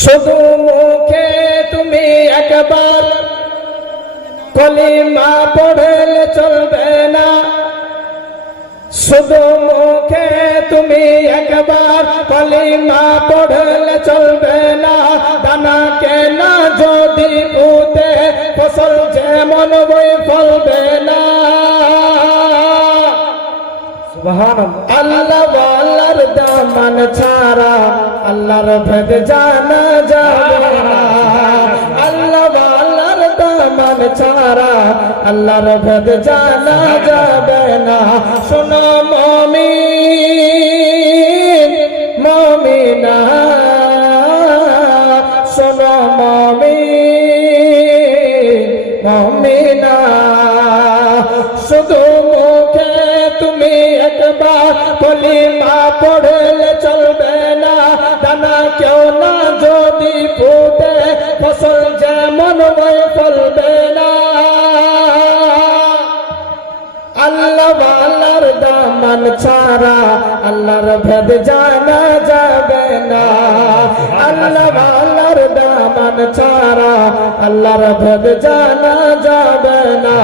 শুধু মুখে তুমি একবার কলিমা পড়লে চলবে না, শুধু মুখে তুমি একবার কলিমা পড়লে চলবে না। দানা কেনা যদি পুঁতে ফসল যেমন বই ফলবে না। আল্লাহ আল্লাহর দামান ছাড়া আল্লাহর ভেদ জানা যাবে না। আল্লাহ আল্লাহর দামান ছাড়া আল্লাহর ভেদ জানা যাবে না। শোনো মুমিন মুমিনা, শোনো মুমিন মুমিনা, শুধু মুখে তুমি একবার কলিমা পড়লে চলবে না। দানা কেউ না যদি ফুটে ফসল যেমন বই ফলবে না। আল্লাহ আল্লাহর দামান ছাড়া আল্লাহর ভেদ জানা যাবে না। আল্লাহ আল্লাহর দামান ছাড়া আল্লাহর ভেদ জানা যাবে না।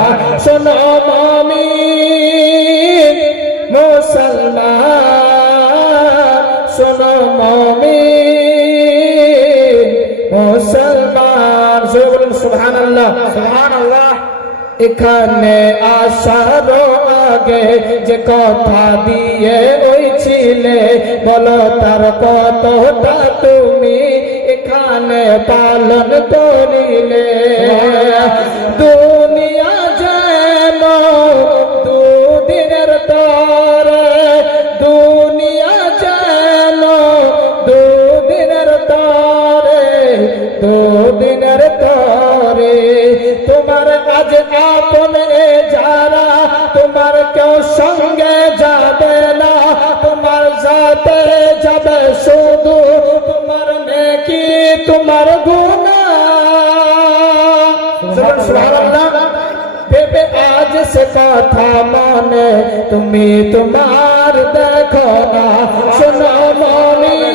শোনো মুমিন মুসলমান, শোনো মুমিন মুসলমান, বলুন সুবহানাল্লাহ সুবহানাল্লাহ। এখানে আসার আগে যে কথা দিয়ে ওই ছিলে, বলো তার কতটা তুমি এখানে পালন করিলে। দুনিয়া যেন দুদিনের তরে, দুনিয়া যেন দুদিনের তরে, দুদিনের তরে। তোমার আজ আপনে যারা তোমার কেউ সঙ্গে যাবে না। তোমার যাতে যাবে শুধু তোমার নেকি তোমার গুনাহ। সুবহানাল্লাহ। ভেবে আজ সে কথা মনে তুমি তোমার দেখো না। শোনো মুমিন